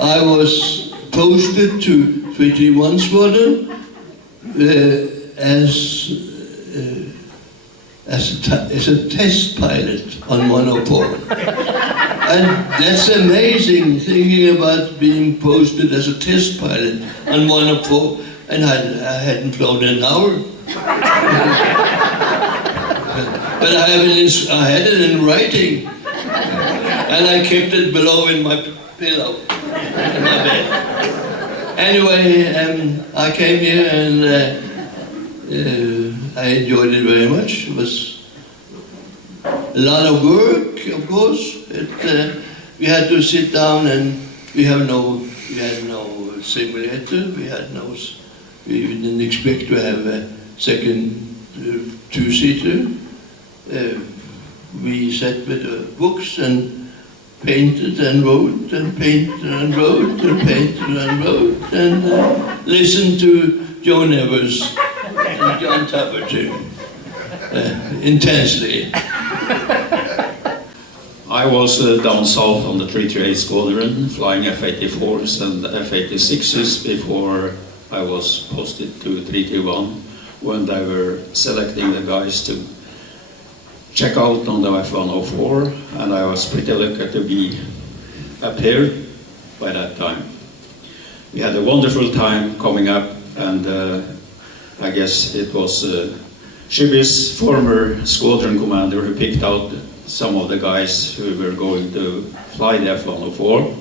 I was posted to 331 Squadron as a test pilot on 104. And that's amazing, thinking about being posted as a test pilot on 104, and I hadn't flown an hour. But I had it in writing, and I kept it below in my pillow, in my bed. Anyway, I came here and I enjoyed it very much. It was a lot of work, of course. We had to sit down, and we had no simulator. We didn't expect to have a second two-seater. We sat with the books and painted and wrote and painted and wrote and painted and wrote and listened to Joe Nevers and John Tafferty intensely. I was down south on the 338 Squadron, flying F-84s and F-86s before I was posted to 331, when they were selecting the guys to check out on the F-104, and I was pretty lucky to be up here by that time. We had a wonderful time coming up, and I guess it was Shibby's former squadron commander who picked out some of the guys who were going to fly the F-104,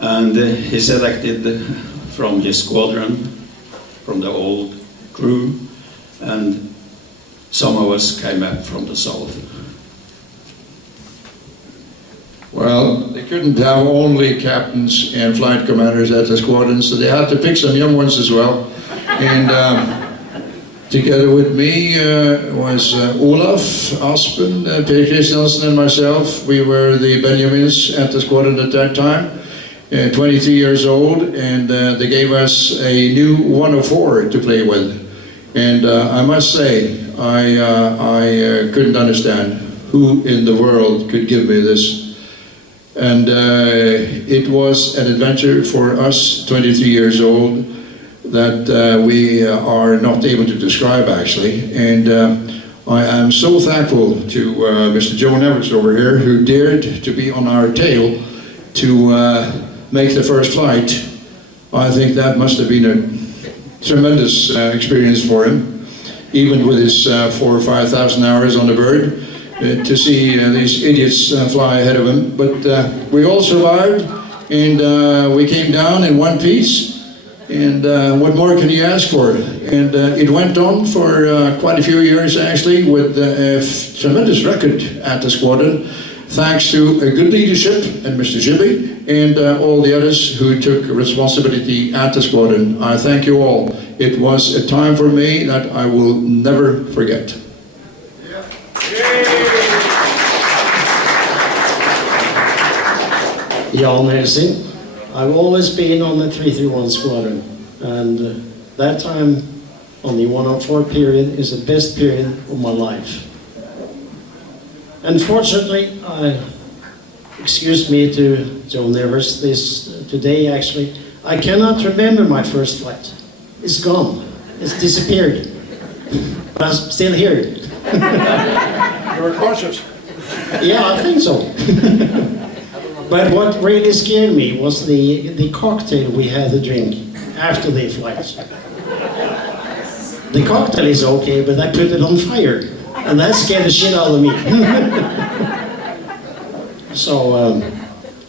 and he selected from his squadron, from the old crew, and some of us came up from the south. Well, they couldn't have only captains and flight commanders at the squadron, so they had to pick some young ones as well. And together with me was Olaf, Aspen, Per Christiansen and myself. We were the Benjamins at the squadron at that time, 23 years old, and they gave us a new 104 to play with. And I must say, I couldn't understand who in the world could give me this. And it was an adventure for us, 23 years old, that we are not able to describe, actually. And I am so thankful to Mr. Joe Nevers over here, who dared to be on our tail to make the first flight. I think that must have been a tremendous experience for him, even with his 4,000 or 5,000 hours on the bird, to see these idiots fly ahead of him. But we all survived, and we came down in one piece. And what more can you ask for? And it went on for quite a few years, actually, with a tremendous record at the squadron, thanks to a good leadership and Mr. Shibby and all the others who took responsibility at the squadron. I thank you all. It was a time for me that I will never forget. Jan Helsing. I've always been on the 331 squadron, and that time on the 104 period is the best period of my life. Unfortunately, excuse me to Joe Nevers today actually, I cannot remember my first flight. It's gone, it's disappeared, but I'm still here. You were cautious. Yeah, I think so. But what really scared me was the cocktail we had to drink after the flight. The cocktail is okay, but I put it on fire, and that scared the shit out of me. So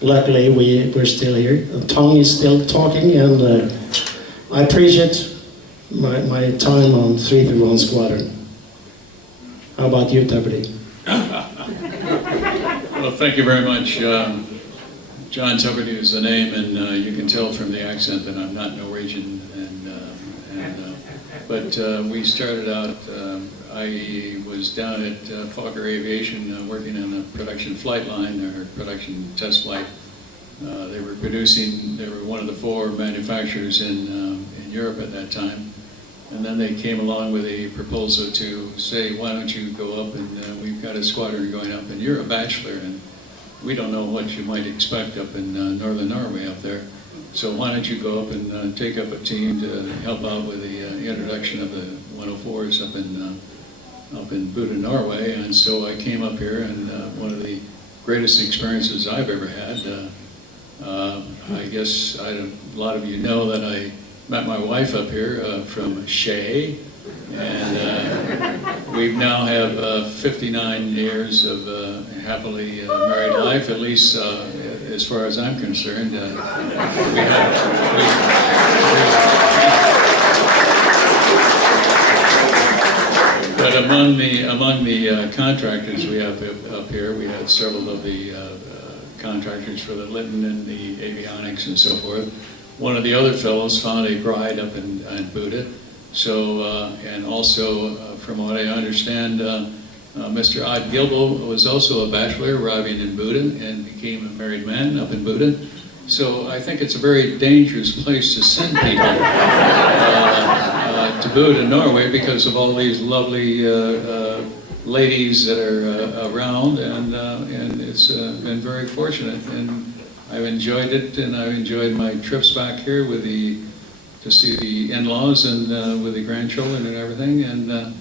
luckily we're still here. The tongue is still talking, and I appreciate my time on 331 Squadron. How about you, Tafferty? Well, thank you very much. John Tafferty is the name, and you can tell from the accent that I'm not Norwegian. But we started out, I was down at Fokker Aviation working on a production flight line, or production test flight. They were one of the 4 manufacturers in Europe at that time. And then they came along with a proposal to say, why don't you go up, and we've got a squadron going up, and you're a bachelor, and we don't know what you might expect up in northern Norway up there. So why don't you go up and take up a team to help out with the introduction of the 104s up in Bodø, Norway. And so I came up here, and one of the greatest experiences I've ever had. I guess a lot of you know that I met my wife up here from Shea, and we now have 59 years of happily married life, at least as far as I'm concerned. But among the contractors we have up here, we had several of the contractors for the Lytton and the avionics and so forth. One of the other fellows found a bride up in Bodø. So, and also, from what I understand, Mr. Odd Gilbo was also a bachelor arriving in Bodø and became a married man up in Bodø. So I think it's a very dangerous place to send people to Bodø, Norway, because of all these lovely ladies that are around, and it's been very fortunate, and I've enjoyed it, and I've enjoyed my trips back here with to see the in-laws and with the grandchildren and everything, and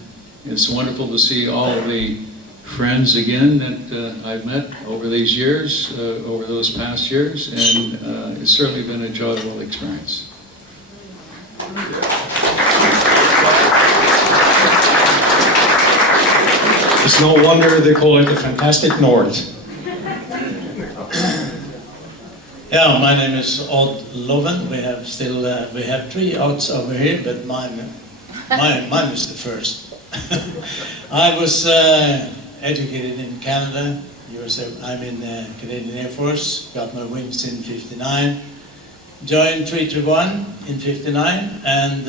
it's wonderful to see all of the friends again that I've met over these years, over those past years, and it's certainly been an enjoyable experience. It's no wonder they call it the fantastic North. Yeah, my name is Odd Loven. We have 3 odds over here, but mine is the first. I was educated in Canada. I'm in the Canadian Air Force. Got my wings in '59. Joined 331 in '59, and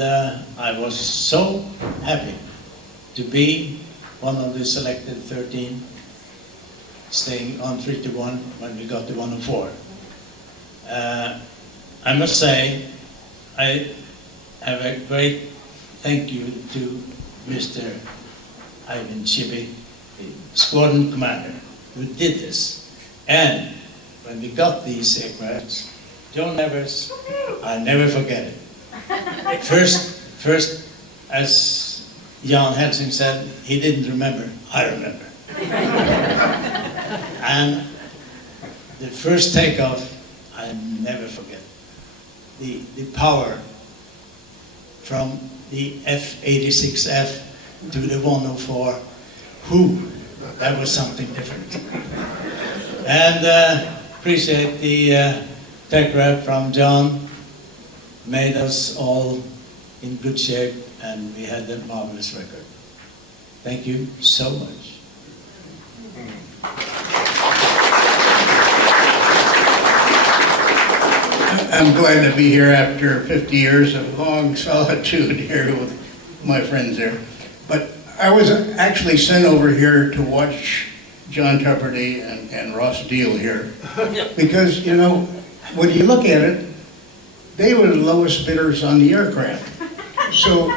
I was so happy to be one of the selected 13, staying on 321 when we got to 104. I must say, I have a great thank you to Mr. Ivan Chibi, the squadron commander, who did this. And when we got these aircrafts, Joe Nevers, I never forget it. First, as Jan Helsing said, he didn't remember, I remember. And the first takeoff, I never forget. The power from the F-86F to the 104, that was something different. And appreciate the tech rep from John, made us all in good shape, and we had a marvelous record. Thank you so much. I'm glad to be here after 50 years of long solitude here with my friends there. But I was actually sent over here to watch John Tupperty and Ross Deal here. Because, you know, when you look at it, they were the lowest bidders on the aircraft. So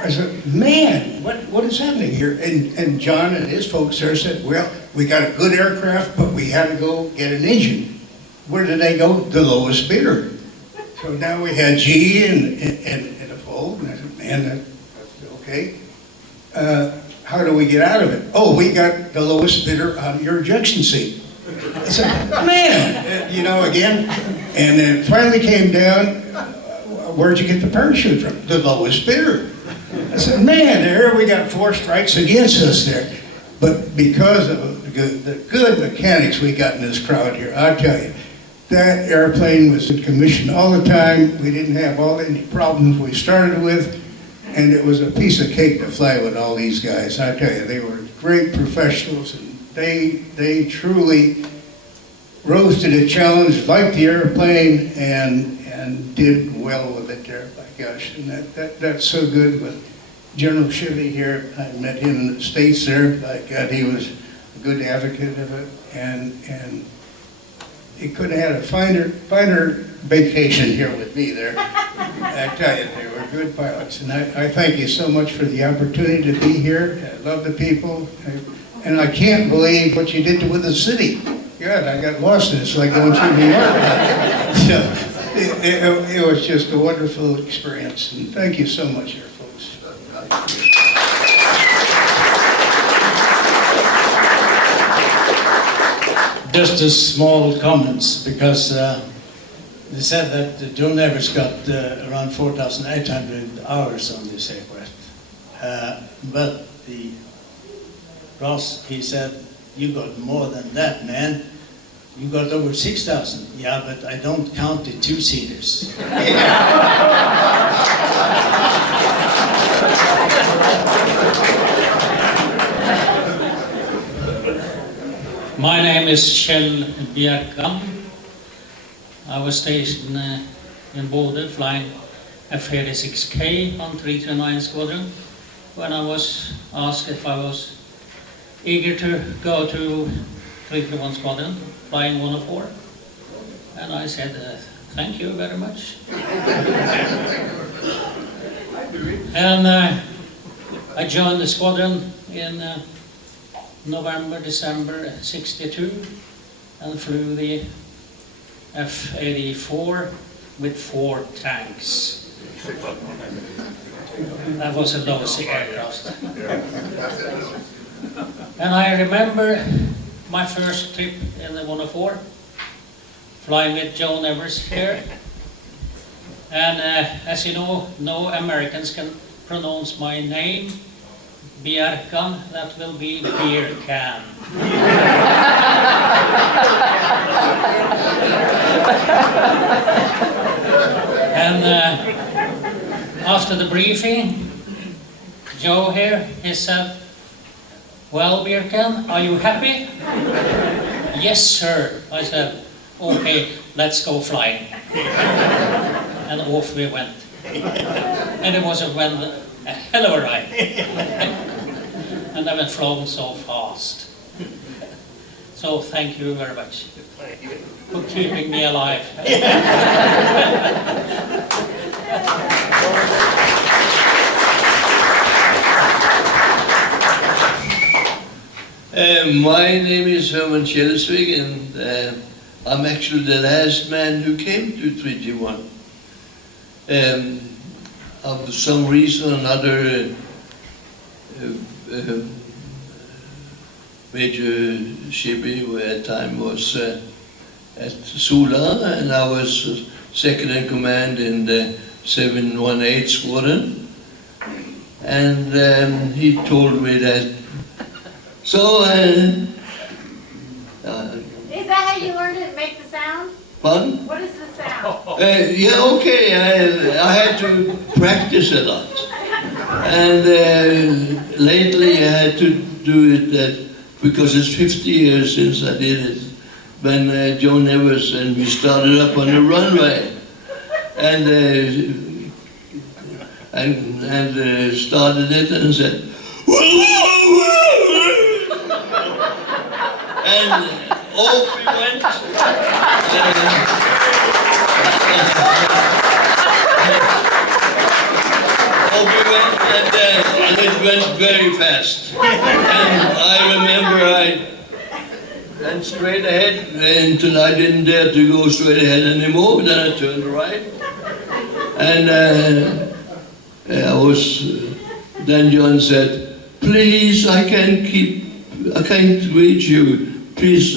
I said, man, what is happening here? And John and his folks there said, well, we got a good aircraft, but we had to go get an engine. Where did they go? The lowest bidder. So now we had GE and a fold, and I said, man, that's okay. How do we get out of it? Oh, we got the lowest bidder on your ejection seat. I said, man, you know, again. And then it finally came down, where'd you get the parachute from? The lowest bidder. I said, man, there we got 4 strikes against us there. But because of the good mechanics we got in this crowd here, I'll tell you, that airplane was in commission all the time. We didn't have all any problems we started with, and it was a piece of cake to fly with all these guys. I tell you, they were great professionals, and they truly rose to the challenge, liked the airplane, and did well with it there. By gosh, and that's so good. But General Chivy here, I met him in the States there. By God, he was a good advocate of it, and he could have had a finer vacation here with me there. I tell you, they were good pilots, and I thank you so much for the opportunity to be here. I love the people, and I can't believe what you did with the city. Good, I got lost in it. It's like going through New York. So, it was just a wonderful experience, and thank you so much, here, folks. Just a small comments, because they said that John Evers got around 4,800 hours on this aircraft. But Ross, he said, you got more than that, man. You got over 6,000. Yeah, but I don't count the two-seaters. My name is Kjell Bjerkan. I was stationed in Bodø flying F-14G on 339 Squadron when I was asked if I was eager to go to 331 Squadron flying 104. And I said, thank you very much. And I joined the squadron in November, December '62 and flew the F-84 with 4 tanks. That was a lousy aircraft. And I remember my first trip in the 104, flying with John Evers here. And as you know, no Americans can pronounce my name, Bjerkan, that will be beer can. And after the briefing, Joe here, he said, well, Bjerkan, are you happy? Yes, sir. I said, okay, let's go flying. And off we went. And it was a hell of a ride. And I've flown so fast. So thank you very much for keeping me alive. My name is Herman Kjellesvig, and I'm actually the last man who came to 321. Of some reason or another, Major Shibi at the time was at Sula, and I was second in command in the 718 Squadron. And he told me that. So, is that how you learned to make the sound? pardon? What is the sound? Yeah, okay, I had to practice a lot. And lately I had to do it because it's 50 years since I did it, when Joan Evers and we started up on the runway. And started it and said, and off we went. And it went very fast. And I remember I went straight ahead until I didn't dare to go straight ahead anymore. Then I turned right. And then John said, please, I can't reach you. Please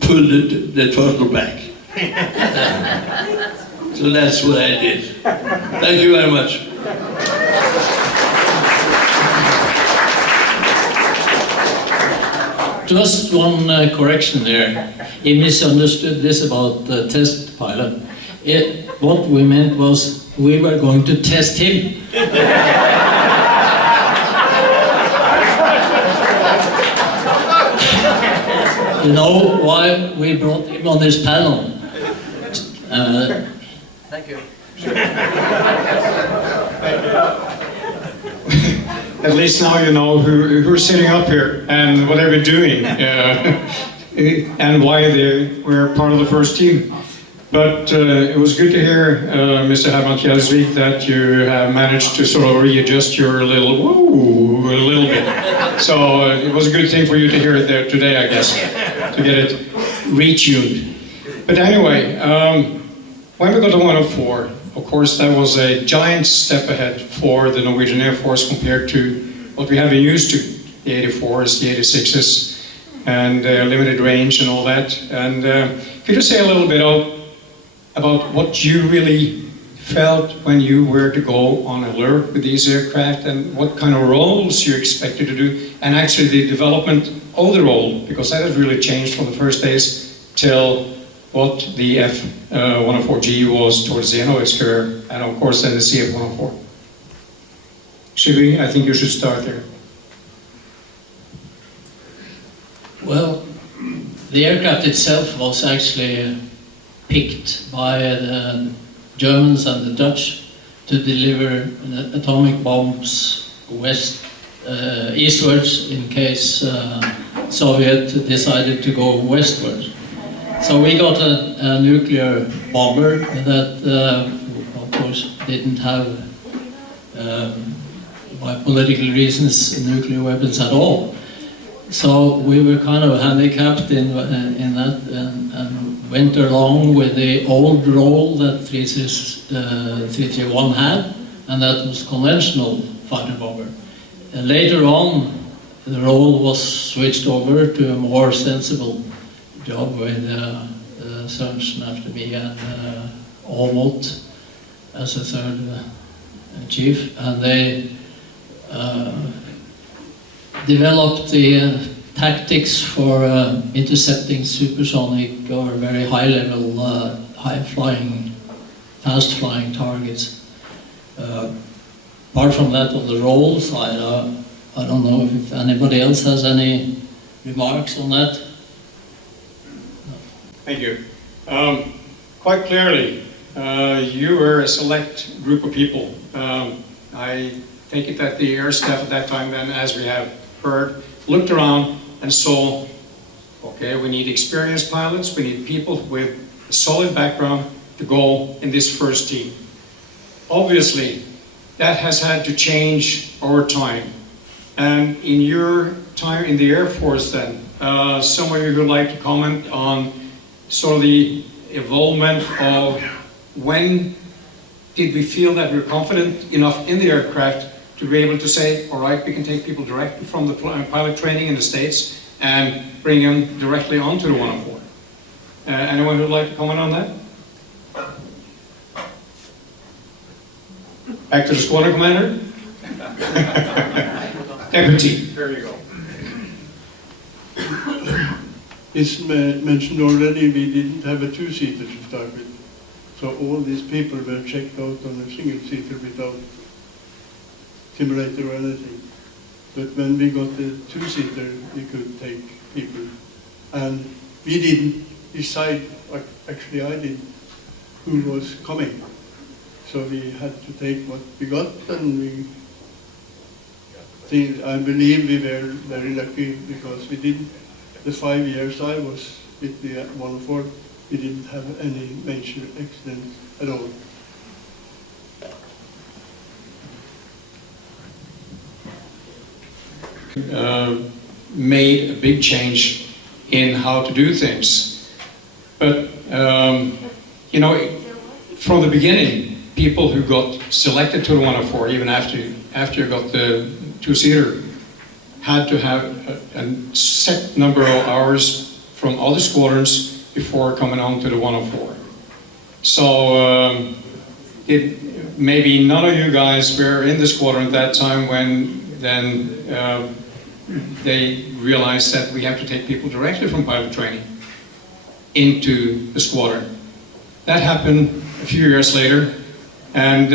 pull the throttle back. So that's what I did. Thank you very much. Just one correction there. He misunderstood this about the test pilot. What we meant was we were going to test him. You know why we brought him on this panel? Thank you. At least now you know who's sitting up here and what they were doing and why they were part of the first team. But it was good to hear, Mr. Herman Kjellesvik, that you have managed to sort of readjust your little woo a little bit. So it was a good thing for you to hear it there today, I guess. to get it retuned. But anyway, when we got the 104, of course, that was a giant step ahead for the Norwegian Air Force compared to what we have been used to, the 84s, the 86s, and limited range and all that. And could you say a little bit about what you really felt when you were to go on alert with these aircraft, and what kind of roles you expected to do, and actually the development of the role, because that has really changed from the first days till what the F-104G was towards the end of its career, and of course then the CF-104. Shibi, I think you should start there. Well, the aircraft itself was actually picked by the Germans and the Dutch to deliver atomic bombs eastwards in case Soviet decided to go westward. So we got a nuclear bomber that, of course, didn't have, by political reasons, nuclear weapons at all. So we were kind of handicapped in that, and went along with the old role that 331 had, and that was conventional fighter bomber. And later on, the role was switched over to a more sensible job with Sørensen after me and Aamodt as a third chief, and they developed the tactics for intercepting supersonic or very high-level, high-flying, fast-flying targets. Apart from that, on the role side, I don't know if anybody else has any remarks on that. Thank you. Quite clearly, you were a select group of people. I take it that the air staff at that time then, as we have heard, looked around and saw, okay, we need experienced pilots, we need people with a solid background to go in this first team. Obviously, that has had to change over time. And in your time in the Air Force then, some of you would like to comment on sort of the involvement of when did we feel that we were confident enough in the aircraft to be able to say, all right, we can take people directly from the pilot training in the States and bring them directly onto the 104. Anyone who would like to comment on that? Back to the squadron commander. Deputy. There you go. It's mentioned already, we didn't have a two-seater to start with. So all these people were checked out on a single-seater without simulator or anything. But when we got the two-seater, we could take people. And we didn't decide, actually I didn't, who was coming. So we had to take what we got, and I believe we were very lucky because we didn't, the 5 years I was with the 104, we didn't have any major accidents at all. Made a big change in how to do things. But, you know, from the beginning, people who got selected to the 104, even after you got the two-seater, had to have a set number of hours from other squadrons before coming on to the 104. So maybe none of you guys were in the squadron at that time when then they realized that we have to take people directly from pilot training into the squadron. That happened a few years later, and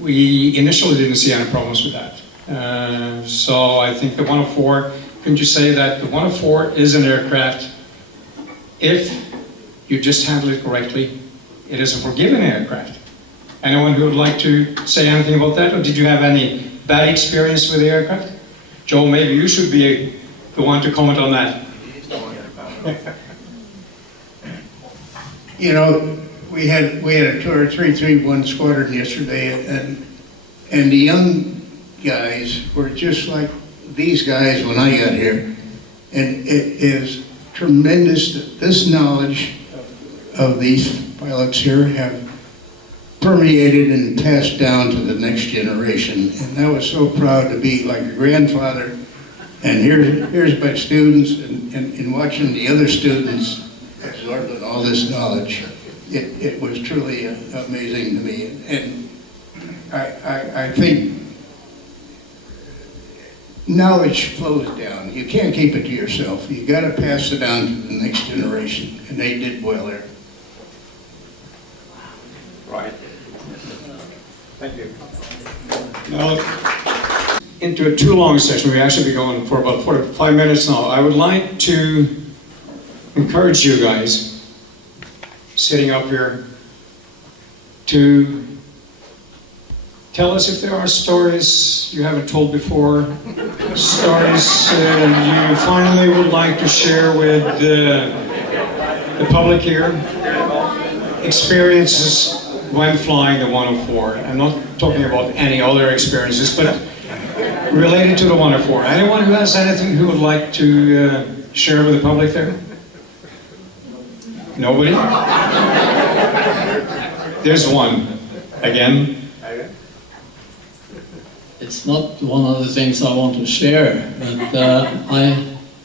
we initially didn't see any problems with that. So I think the 104, couldn't you say that the 104 is an aircraft, if you just handle it correctly, it is a forgiving aircraft. Anyone who would like to say anything about that, or did you have any bad experience with the aircraft? Joe, maybe you should be the one to comment on that. You know, we had a tour of 331 squadron yesterday, and the young guys were just like these guys when I got here, and it is tremendous that this knowledge of these pilots here have permeated and passed down to the next generation. And I was so proud to be like a grandfather. And here's my students, and watching the other students absorbing all this knowledge. It was truly amazing to me. And I think knowledge flows down. You can't keep it to yourself. You got to pass it on to the next generation, and they did well there. Right. Thank you. Now, into a too long session, we actually be going for about 45 minutes now. I would like to encourage you guys sitting up here to tell us if there are stories you haven't told before, stories you finally would like to share with the public here, experiences when flying the 104. I'm not talking about any other experiences, but related to the 104. Anyone who has anything who would like to share with the public there? Nobody? There's one. Again. It's not one of the things I want to share, but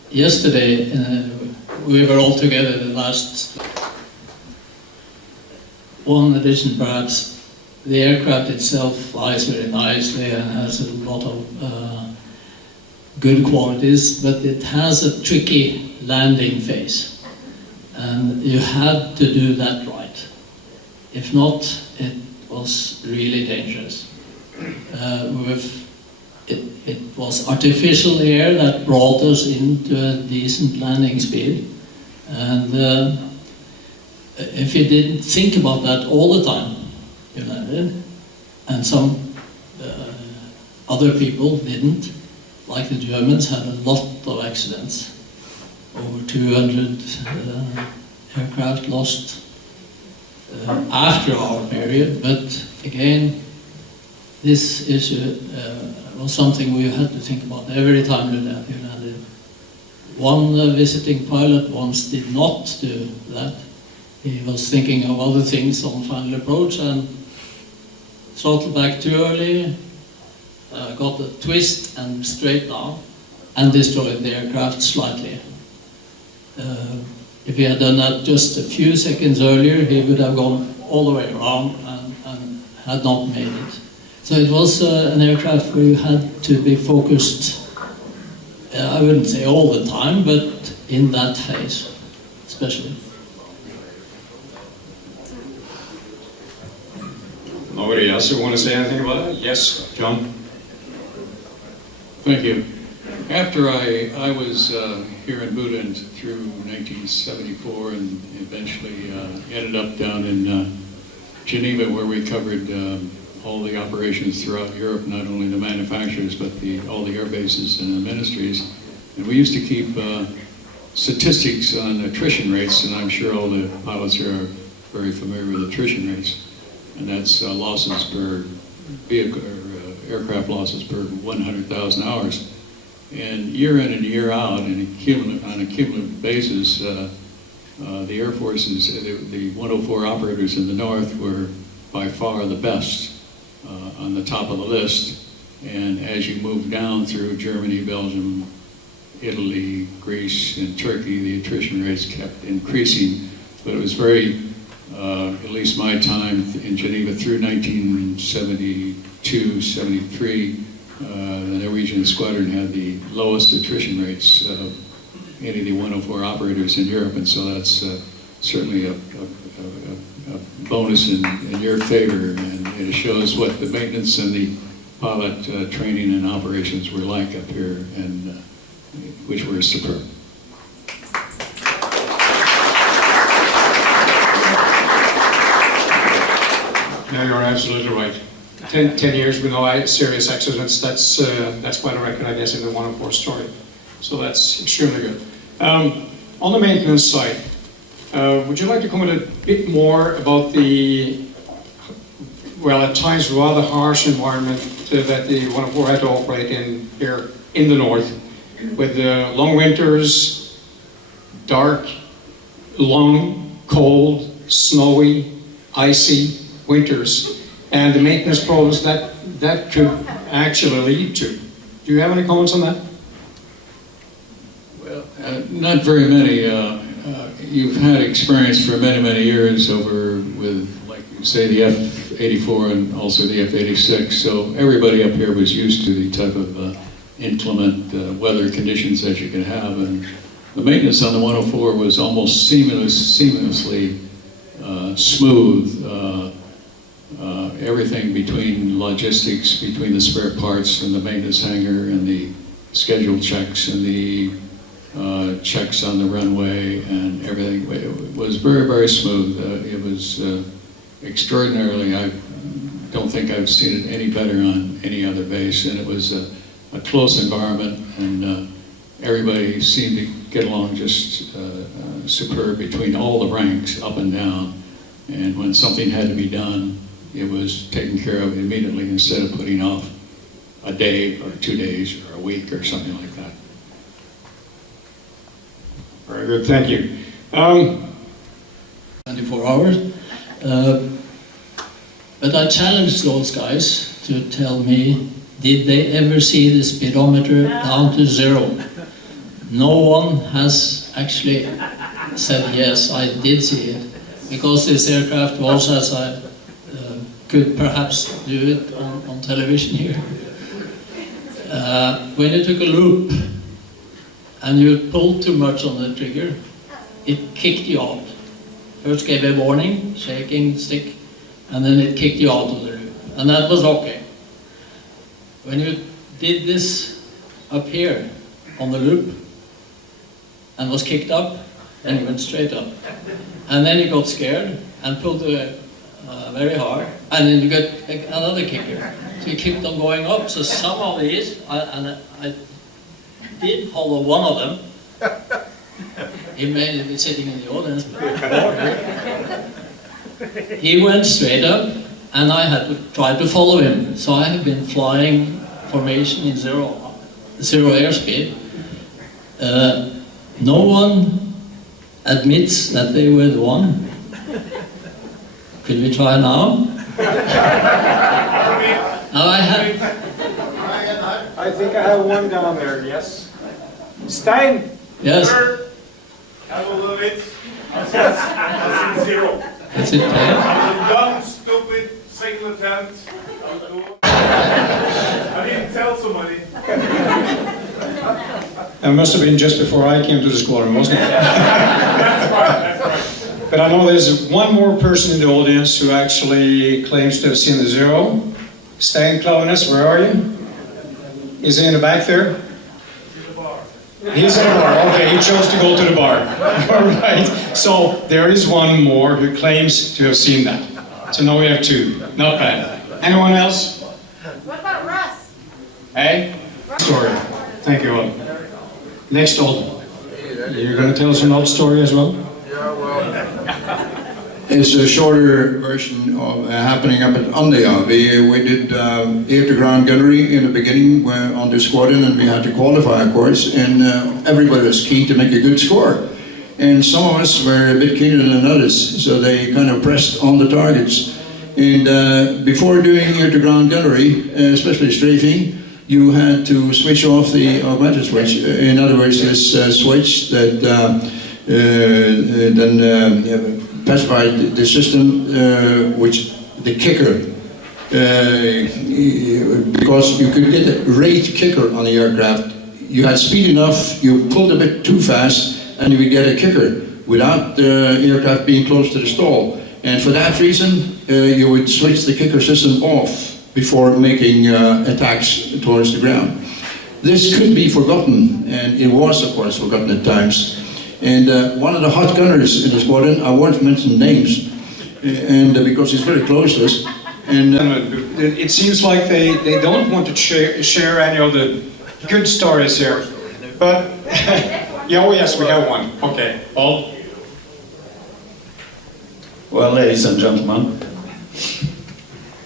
yesterday we were all together the last one addition perhaps. The aircraft itself flies very nicely and has a lot of good qualities, but it has a tricky landing phase. And you had to do that right. If not, it was really dangerous. It was artificial air that brought us into a decent landing speed. And if you didn't think about that all the time, you landed, and some other people didn't, like the Germans had a lot of accidents. Over 200 aircraft lost after our period, but again, this issue was something we had to think about every time you landed. One visiting pilot once did not do that. He was thinking of other things on final approach and throttled back too early, got a twist and straight down, and destroyed the aircraft slightly. If he had done that just a few seconds earlier, he would have gone all the way around and had not made it. So it was an aircraft where you had to be focused, I wouldn't say all the time, but in that phase, especially. Nobody else who want to say anything about it? Yes, John? Thank you. After I was here in Bodø through 1974 and eventually ended up down in Geneva, where we covered all the operations throughout Europe, not only the manufacturers but all the air bases and the ministries. And we used to keep statistics on attrition rates, and I'm sure all the pilots here are very familiar with attrition rates. And that's losses per vehicle, or aircraft losses per 100,000 hours. And year in and year out, on a cumulative basis, the Air Forces, the 104 operators in the North were by far the best on the top of the list. And as you move down through Germany, Belgium, Italy, Greece, and Turkey, the attrition rates kept increasing. But it was very, at least my time in Geneva through 1972, 73, the Norwegian squadron had the lowest attrition rates of any of the 104 operators in Europe, and so that's certainly a bonus in your favor, and it shows what the maintenance and the pilot training and operations were like up here, and which were superb. No, you're absolutely right. 10 years with no serious accidents, that's quite a record, I guess, in the 104 story. So that's extremely good. On the maintenance side, would you like to comment a bit more about the, well, at times rather harsh environment that the 104 had to operate in here in the north, with long winters, dark, long, cold, snowy, icy winters, and the maintenance problems that could actually lead to. Do you have any comments on that? Well, not very many. You've had experience for many, many years over with, like you say, the F-84 and also the F-86, so everybody up here was used to the type of inclement weather conditions that you can have, and the maintenance on the 104 was almost seamlessly smooth. Everything between logistics, between the spare parts and the maintenance hangar and the schedule checks and the checks on the runway and everything, it was very, very smooth. It was extraordinarily, I don't think I've seen it any better on any other base, and it was a close environment, and everybody seemed to get along just superb between all the ranks, up and down, and when something had to be done, it was taken care of immediately instead of putting off a day or 2 days or a week or something like that. Very good, thank you. 24 hours. But I challenged those guys to tell me, did they ever see the speedometer down to 0? No one has actually said, yes, I did see it. Because this aircraft was, as I could perhaps do it on television here. When you took a loop and you pulled too much on the trigger, it kicked you out. First gave a warning, shaking stick, and then it kicked you out of the loop. And that was okay. When you did this up here on the loop and was kicked up, then you went straight up. And then you got scared and pulled very hard, and then you got another kicker. So you kept on going up. So some of these, I did follow one of them. He may be sitting in the audience. He went straight up, and I had to try to follow him. So I have been flying formation in zero airspeed. No one admits that they were the one. Could we try now? Now I think I have one down there, yes. Stein! Yes. Have a little bit. That's in 0. Is it clear? Dumb, stupid, single tent. I didn't tell somebody. That must have been just before I came to the squadron, wasn't it? That's right. But I know there's one more person in the audience who actually claims to have seen the 0. Stein Klaveness, where are you? Is he in the back there? He's in the bar. Okay, he chose to go to the bar. All right. So there is one more who claims to have seen that. So now we have 2. Not bad. Anyone else? What about Russ? Hey? Story. Thank you all. Next old. You're going to tell us an old story as well? Yeah, well, it's a shorter version of happening up at Andøya. We did air-to-ground gunnery in the beginning on the squadron, and we had to qualify, of course, and everybody was keen to make a good score. And some of us were a bit keener than others, so they kind of pressed on the targets. And before doing air-to-ground gunnery, especially strafing, you had to switch off the augmented switch. In other words, this switch that then pacified the system, which the kicker, because you could get a rate kicker on the aircraft. You had speed enough, you pulled a bit too fast, and you would get a kicker without the aircraft being close to the stall. And for that reason, you would switch the kicker system off before making attacks towards the ground. This could be forgotten, and it was, of course, forgotten at times. And one of the hot gunners in the squadron, I won't mention names, and because he's very close to us. And it seems like they don't want to share any of the good stories here. But, yeah, oh yes, we have one. Okay, Paul? Well, ladies and gentlemen,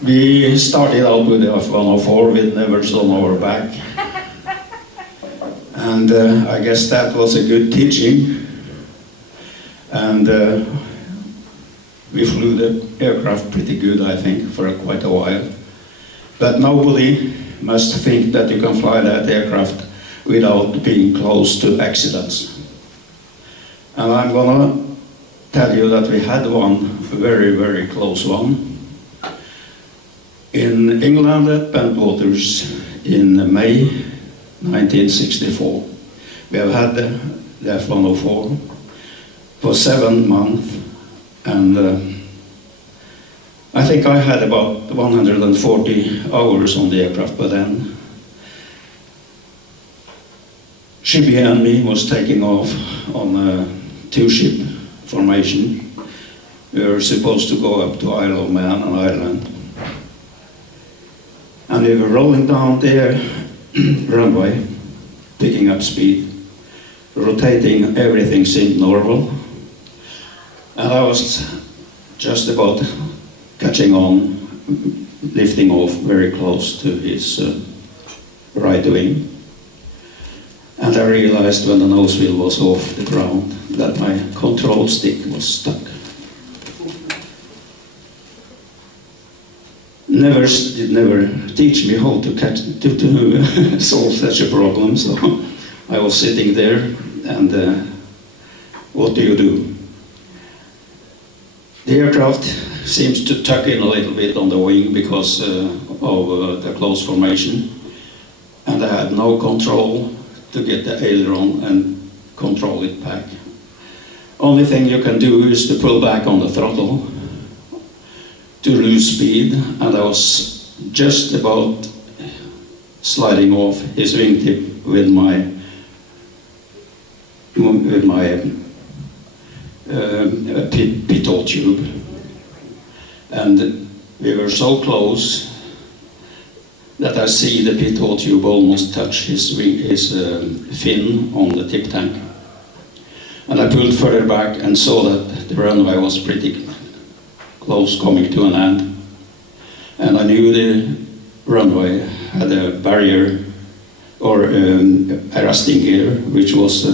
we started out with the F-104 with nevers on our back. And I guess that was a good teaching. And we flew the aircraft pretty good, I think, for quite a while. But nobody must think that you can fly that aircraft without being close to accidents. And I'm gonna tell you that we had one very, very close one. In England at Bentwaters in May 1964. We have had the F-104 for 7 months, and I think I had about 140 hours on the aircraft by then. Shibby and me was taking off on a two-ship formation. We were supposed to go up to Isle of Man and Ireland. And we were rolling down the runway, picking up speed, rotating, everything seemed normal. And I was just about catching on, lifting off very close to his right wing. And I realized when the nose wheel was off the ground that my control stick was stuck. Never teach me how to solve such a problem. So I was sitting there, and what do you do? The aircraft seems to tuck in a little bit on the wing because of the close formation, and I had no control to get the aileron and control it back. Only thing you can do is to pull back on the throttle to lose speed, and I was just about sliding off his wingtip with my pitot tube, and we were so close that I see the pitot tube almost touch his fin on the tip tank. And I pulled further back and saw that the runway was pretty close coming to an end. And I knew the runway had a barrier or arresting gear, which was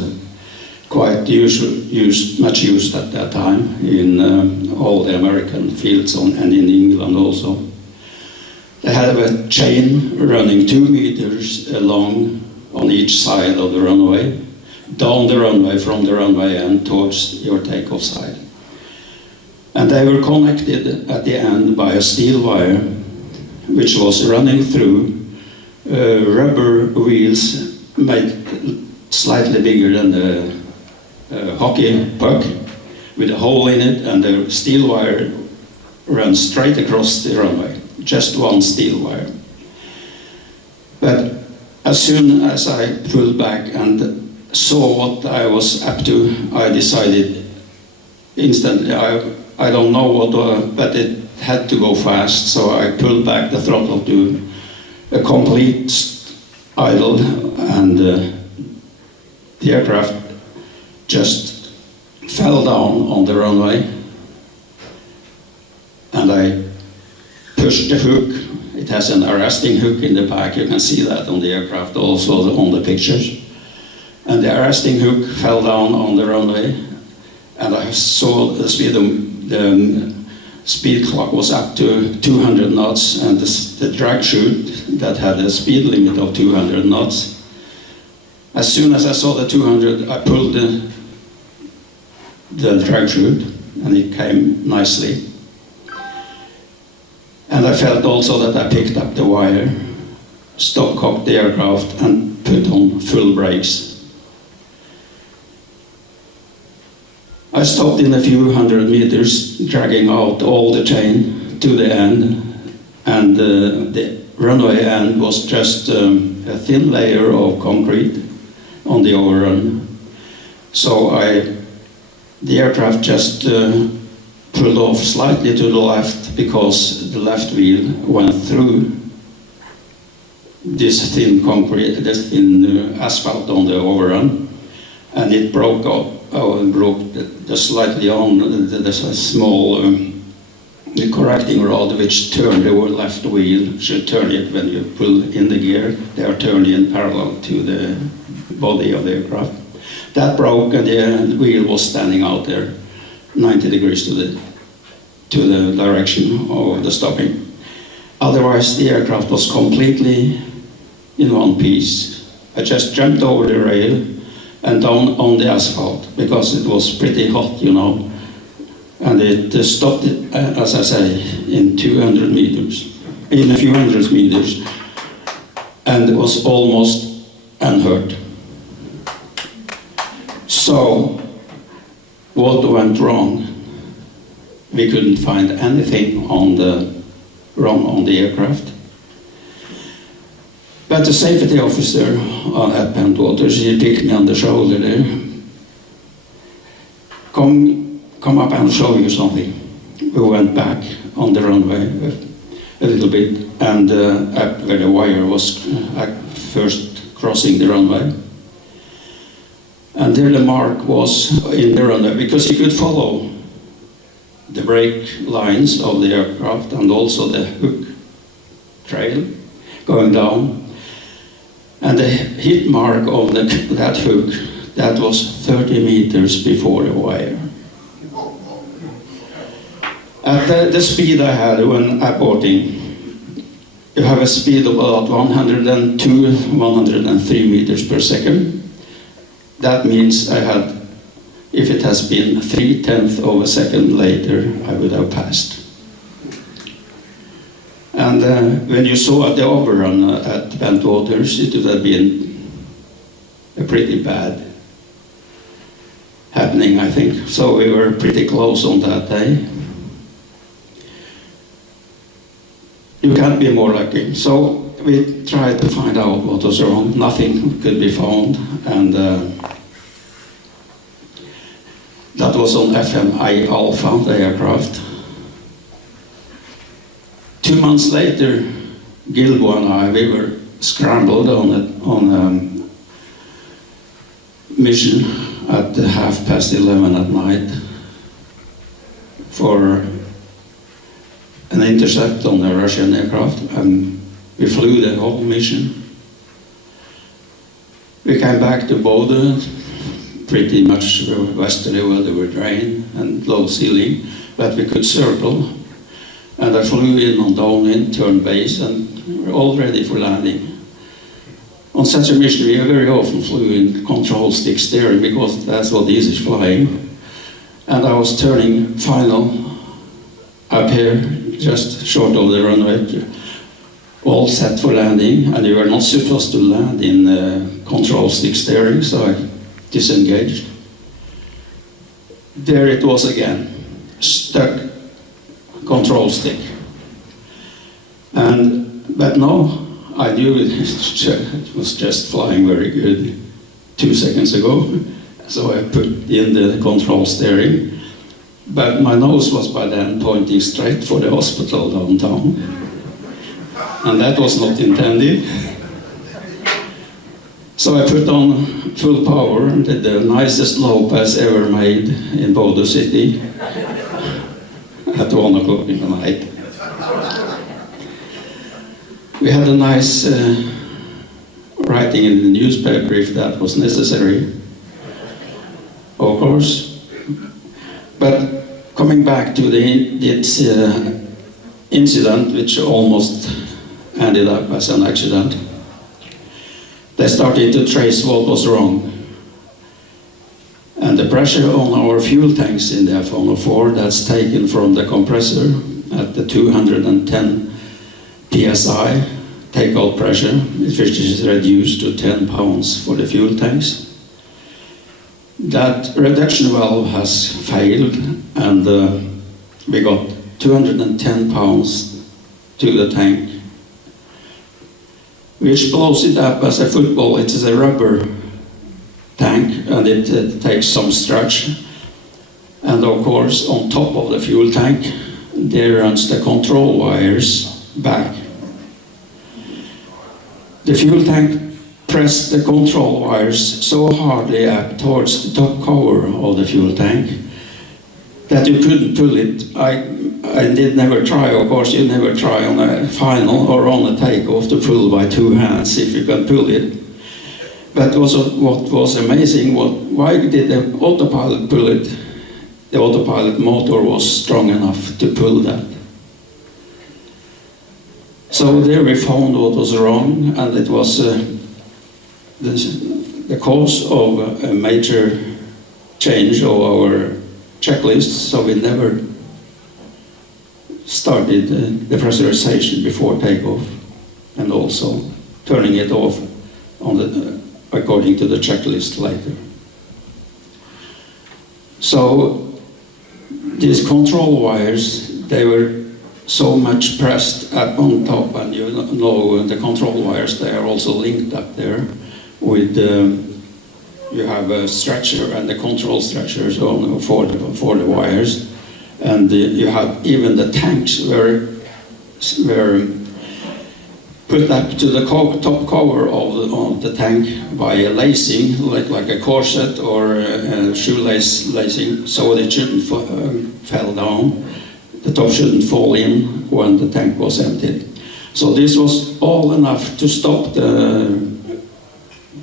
quite much used at that time in all the American fields and in England also. They had a chain running 2 meters long on each side of the runway, down the runway from the runway end towards your takeoff side. And they were connected at the end by a steel wire, which was running through rubber wheels made slightly bigger than the hockey puck, with a hole in it, and the steel wire runs straight across the runway, just one steel wire. But as soon as I pulled back and saw what I was up to, I decided instantly, I don't know what, but it had to go fast, so I pulled back the throttle to a complete idle, and the aircraft just fell down on the runway, and I pushed the hook. It has an arresting hook in the back, you can see that on the aircraft, also on the pictures. And the arresting hook fell down on the runway, and I saw the speed clock was up to 200 knots, and the drag chute that had a speed limit of 200 knots. As soon as I saw the 200, I pulled the drag chute, and it came nicely. And I felt also that I picked up the wire, stop-cocked the aircraft, and put on full brakes. I stopped in a few hundred meters, dragging out all the chain to the end, and the runway end was just a thin layer of concrete on the overrun. So the aircraft just pulled off slightly to the left because the left wheel went through this thin concrete, this thin asphalt on the overrun, and it broke up. Broke the slightly on the small the correcting rod which turned the left wheel, should turn it when you pull in the gear. They are turned in parallel to the body of the aircraft. That broke, and the wheel was standing out there. 90 degrees to the direction of the stopping. Otherwise, the aircraft was completely in one piece. I just jumped over the rail and down on the asphalt because it was pretty hot, you know. And it stopped, as I say, in 200 meters, in a few hundred meters, and it was almost unhurt. So, what went wrong? We couldn't find anything wrong on the aircraft. But the safety officer at Pentwaters, he picked me on the shoulder there. Come up and show you something. We went back on the runway a little bit, and up where the wire was first crossing the runway. And there the mark was in the runway, because you could follow the brake lines of the aircraft and also the hook trail going down. And the hit mark of that hook, that was 30 meters before the wire. At the speed I had when aborting, you have a speed of about 102, 103 meters per second. That means I had, if it has been 0.3 of a second later, I would have passed. And when you saw the overrun at Pentwaters, it would have been a pretty bad happening, I think. So we were pretty close on that day. You can't be more lucky. So we tried to find out what was wrong. Nothing could be found, and that was on FMI Alpha, the aircraft. 2 months later, Gilbo and I, we were scrambled on a mission at 11:30 at night for an intercept on a Russian aircraft, and we flew the whole mission. We came back to Bodø, pretty much westerly weather with rain and low ceiling, but we could circle. And I flew in on downwind, turned base, and we were all ready for landing. On such a mission, we very often flew in control stick steering because that's what this is flying. And I was turning final up here, just short of the runway, all set for landing, and you were not supposed to land in control stick steering, so I disengaged. There it was again, stuck control stick. But no, I knew it was just flying very good 2 seconds ago, so I put in the control steering. But my nose was by then pointing straight for the hospital downtown, and that was not intended. So I put on full power and did the nicest low pass ever made in Bodø city at 1 o'clock in the night. We had a nice writing in the newspaper if that was necessary, of course. But coming back to this incident, which almost ended up as an accident, they started to trace what was wrong. And the pressure on our fuel tanks in the F-104, that's taken from the compressor at the 210 psi takeout pressure, which is reduced to 10 pounds for the fuel tanks. That reduction valve has failed, and we got 210 pounds to the tank, which blows it up as a football. It is a rubber tank, and it takes some stretch. And of course, on top of the fuel tank, there runs the control wires back. The fuel tank pressed the control wires so hardly up towards the top cover of the fuel tank that you couldn't pull it. I did never try, of course, you never try on a final or on a takeoff to pull by 2 hands if you can pull it. But also what was amazing, why did the autopilot pull it the autopilot motor was strong enough to pull that. So there we found what was wrong, and it was the cause of a major change of our checklist, so we never started the pressurization before takeoff, and also turning it off according to the checklist later. So these control wires, they were so much pressed up on top, and you know the control wires, they are also linked up there with you have a stretcher and the control stretchers on for the wires, and you have even the tanks were put up to the top cover of the tank by a lacing, like a corset or a shoelace lacing, so it shouldn't fall down. The top shouldn't fall in when the tank was emptied. So this was all enough to stop the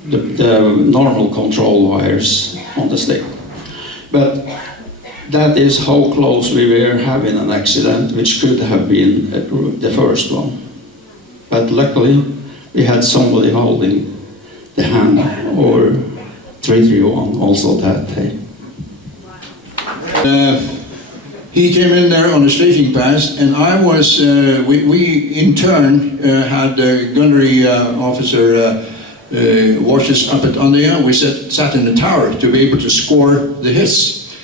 normal control wires on the stick. But that is how close we were having an accident, which could have been the first one. But luckily, we had somebody holding the hand over 331 also that day. He came in there on a staging pass, and I was, we in turn had the gunnery officer watch us up at Andøya. We sat in the tower to be able to score the hits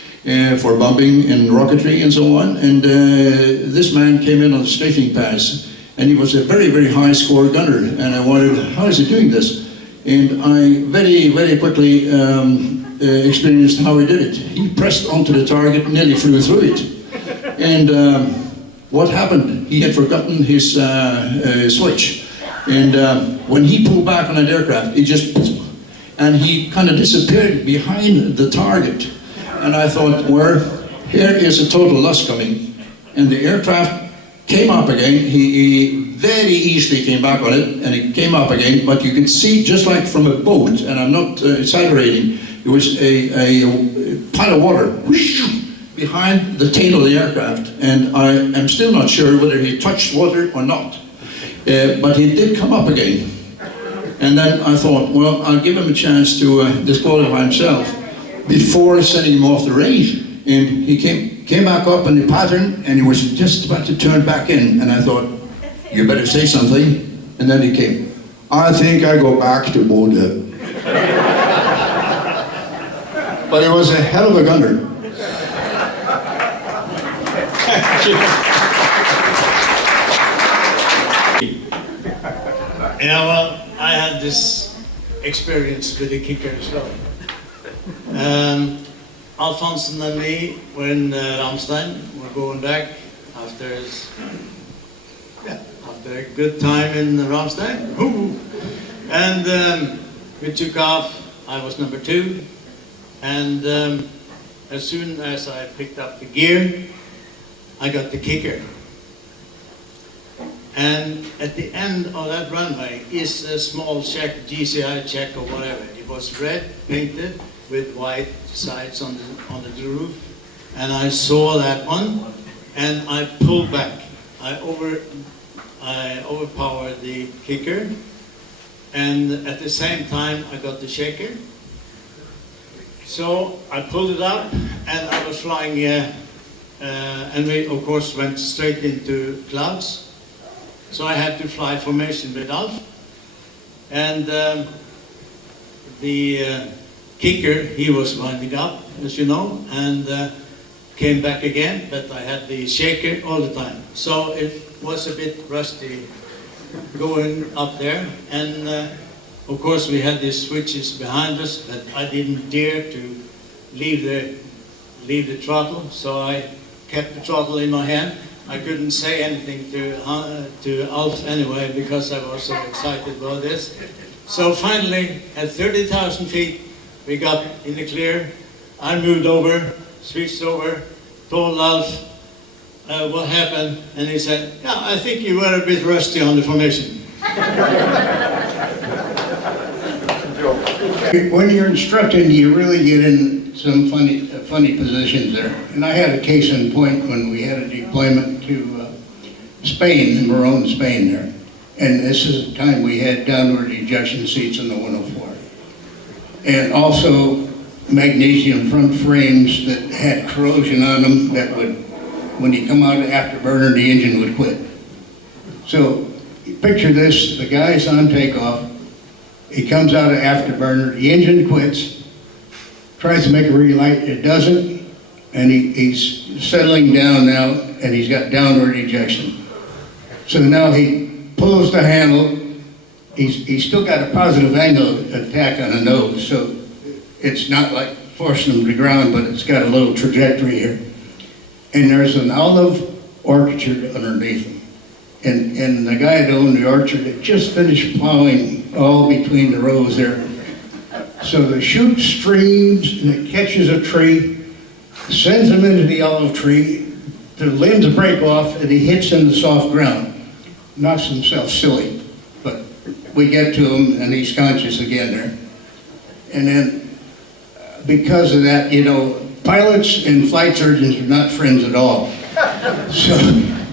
for bombing and rocketry and so on. And this man came in on the staging pass, and he was a very, very high score gunner. And I wondered, how is he doing this? And I very, very quickly experienced how he did it. He pressed onto the target, nearly flew through it. And what happened? He had forgotten his switch. And when he pulled back on that aircraft, he just, and he kind of disappeared behind the target. And I thought, well, here is a total loss coming. And the aircraft came up again. He very easily came back on it, and it came up again. But you could see, just like from a boat, and I'm not exaggerating, there was a pile of water whoosh, behind the tail of the aircraft. And I am still not sure whether he touched water or not. But he did come up again. And then I thought, well, I'll give him a chance to disqualify himself before sending him off the range. And he came back up in the pattern, and he was just about to turn back in. And I thought, you better say something. And then he came, I think I go back to Bodø. But he was a hell of a gunner. Yeah, well, I had this experience with the kicker as well. Alfonsen and me were in Ramstein. We're going back after a good time in Ramstein. And we took off. I was number 2. And as soon as I picked up the gear, I got the kicker. And at the end of that runway is a small check, GCI check or whatever. It was red painted with white sides on the roof. And I saw that one, and I pulled back. I overpowered the kicker, and at the same time I got the shaker. So I pulled it up, and I was flying, and we of course went straight into clouds. So I had to fly formation with Alf, and the kicker, he was winding up, as you know, and came back again, but I had the shaker all the time. So it was a bit rusty going up there, and of course we had these switches behind us, but I didn't dare to leave the throttle, so I kept the throttle in my hand. I couldn't say anything to Alf anyway, because I was so excited about this. So finally, at 30,000 feet, we got in the clear. I moved over, switched over, told Alf what happened, and he said, yeah, I think you were a bit rusty on the formation. When you're instructing, do you really get in some funny positions there. And I had a case in point when we had a deployment to Spain, in Morón, Spain there. And this is the time we had downward ejection seats in the 104. And also magnesium front frames that had corrosion on them that would, when you come out of afterburner, the engine would quit. So picture this, the guy's on takeoff, he comes out of afterburner, the engine quits, tries to make a relight, it doesn't, and he's settling down now, and he's got downward ejection. So now he pulls the handle, he's still got a positive angle attack on the nose, so it's not like forcing him to the ground, but it's got a little trajectory here. And there's an olive orchard underneath him. And the guy that owned the orchard had just finished plowing all between the rows there. So the chute streams and it catches a tree, sends him into the olive tree, the limbs break off and he hits in the soft ground, knocks himself silly. But we get to him and he's conscious again there. And then because of that, you know, pilots and flight surgeons are not friends at all.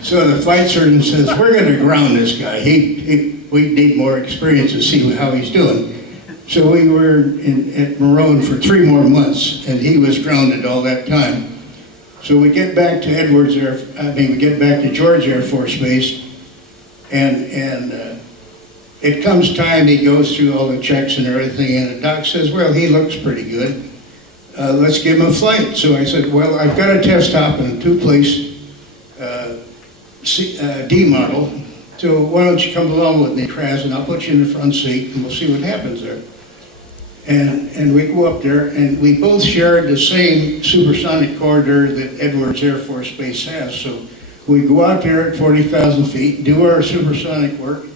So the flight surgeon says, we're going to ground this guy. We need more experience to see how he's doing. So we were at Morón for 3 more months, and he was grounded all that time. So we get back to we get back to George Air Force Base, and it comes time, he goes through all the checks and everything, and the doc says, well, he looks pretty good. Let's give him a flight. So I said, well, I've got a test hop in a 2-place D model, so why don't you come along with me, Kraz, and I'll put you in the front seat and we'll see what happens there. And we go up there and we both shared the same supersonic corridor that Edwards Air Force Base has. So we go out there at 40,000 feet, do our supersonic work,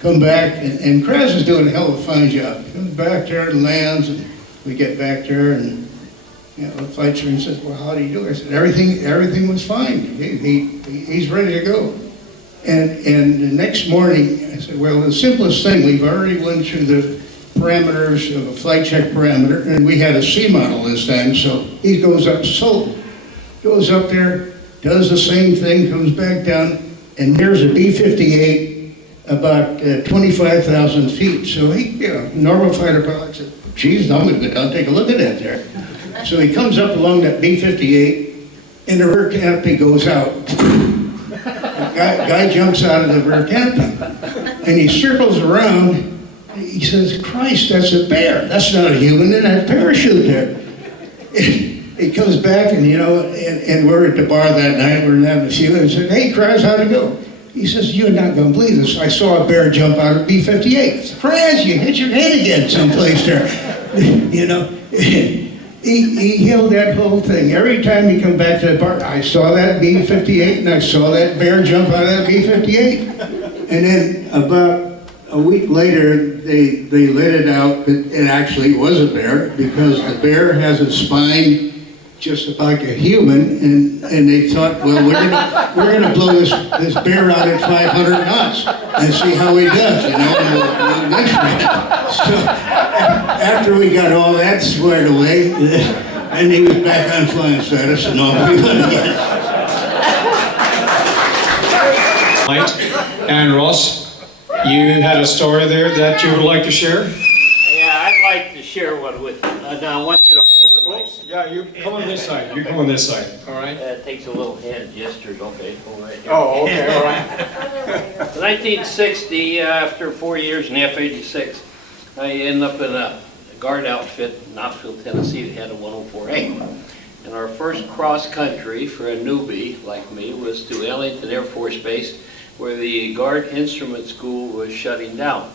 come back, and Kraz is doing a hell of a fine job. He comes back there and lands, and we get back there and the flight surgeon says, well, how do you do it? I said, everything was fine. He's ready to go. And the next morning, I said, well, the simplest thing, we've already went through the parameters of a flight check parameter, and we had a C model this time, so he goes up there, does the same thing, comes back down, and there's a B-58 about 25,000 feet. So normal fighter pilot said, geez, I'm going to go down and take a look at that there. So he comes up along that B-58, and the rear canopy goes out. The guy jumps out of the rear canopy, and he circles around. He says, Christ, that's a bear. That's not a human in that parachute there. He comes back, and and we're at the bar that night, we're having a few, and he said, hey, Kraz, how'd it go? He says, you're not going to believe this. I saw a bear jump out of B-58. Kraz, you hit your head again someplace there. He held that whole thing. Every time he come back to the bar, I saw that B-58 and I saw that bear jump out of that B-58. And then about a week later, they let it out that it actually was a bear, because the bear has a spine just like a human, and they thought, well, we're gonna blow this bear out at 500 knots and see how he does, So after we got all that squared away, and he was back on flying status, and off we went again. And Ross, you had a story there that you would like to share? Yeah, I'd like to share one with you. Now I want you to hold the mic. Yeah, you come on this side. You come on this side. All right. It takes a little hand gesture. Okay, hold right here. Oh, okay, all right. In 1960, after 4 years in F-86, I ended up in a guard outfit in Knoxville, Tennessee that had a 104A. And our first cross country for a newbie like me was to Ellington Air Force Base, where the Guard Instrument School was shutting down.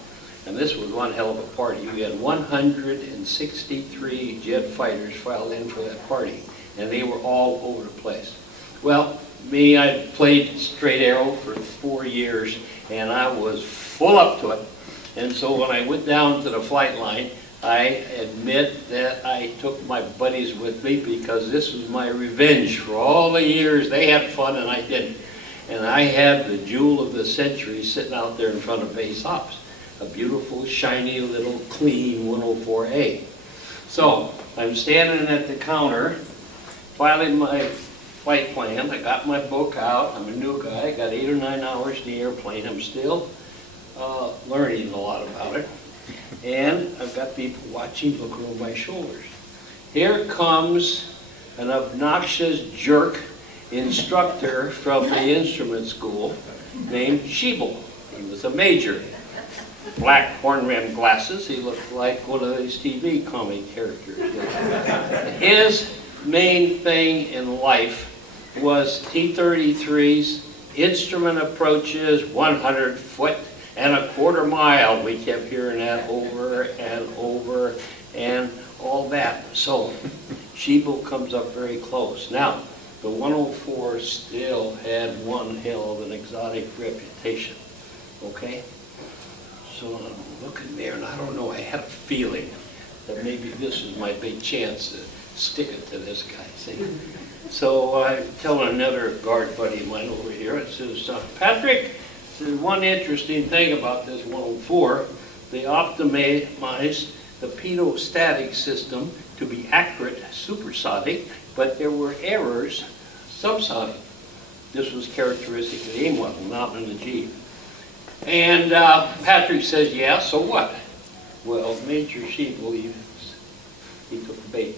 And this was one hell of a party. We had 163 jet fighters filed in for that party, and they were all over the place. Well, me, I played straight arrow for 4 years, and I was full up to it. And so when I went down to the flight line, I admit that I took my buddies with me, because this was my revenge for all the years they had fun and I didn't. And I had the jewel of the century sitting out there in front of base ops. A beautiful, shiny, little, clean 104A. So I'm standing at the counter, filing my flight plan. I got my book out. I'm a new guy. I got 8 or 9 hours in the airplane. I'm still learning a lot about it. And I've got people watching, looking over my shoulders. Here comes an obnoxious jerk instructor from the instrument school named Schiebel. He was a major. Black horn-rimmed glasses. He looked like one of these TV comic characters. His main thing in life was T-33s, instrument approaches, 100 foot and a quarter mile. We kept hearing that over and over and all that. So Schiebel comes up very close. Now, the 104 still had one hell of an exotic reputation, okay? So I'm looking there, and I don't know, I had a feeling that maybe this was my big chance to stick it to this guy, see? So I tell another guard buddy of mine over here, I says, Patrick, there's one interesting thing about this 104. They optimized the pedostatic system to be accurate supersonic, but there were errors subsonic. This was characteristic of the A model, not in the G. And Patrick says, yeah, so what? Well, Major Schiebel, he took the bait.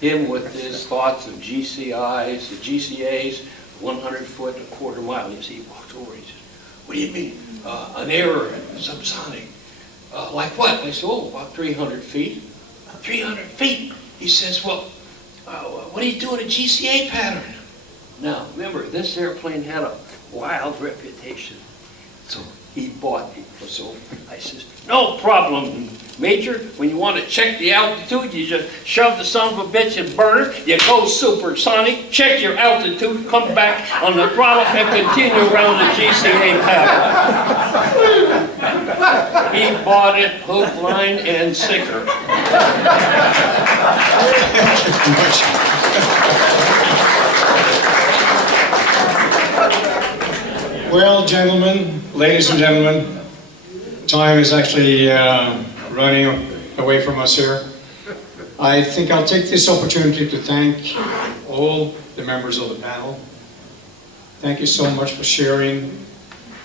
Him with his thoughts of GCIs, the GCAs, 100 foot, a quarter mile. You see, he walks over and he says, what do you mean? An error, subsonic. Like what? I said, oh, about 300 feet. 300 feet? He says, well, what do you do in a GCA pattern? Now, remember, this airplane had a wild reputation. So he bought it. So I says, no problem, Major. When you want to check the altitude, you just shove the son of a bitch and burner. You go supersonic, check your altitude, come back on the throttle, and continue around the GCA pattern. He bought it hook, line, and sinker. Well, gentlemen, ladies and gentlemen, time is actually running away from us here. I think I'll take this opportunity to thank all the members of the panel. Thank you so much for sharing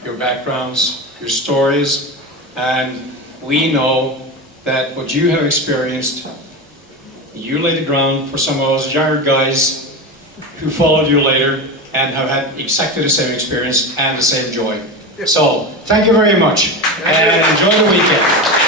your backgrounds, your stories, and we know that what you have experienced, you laid the ground for some of those younger guys who followed you later and have had exactly the same experience and the same joy. So, thank you very much, and enjoy the weekend.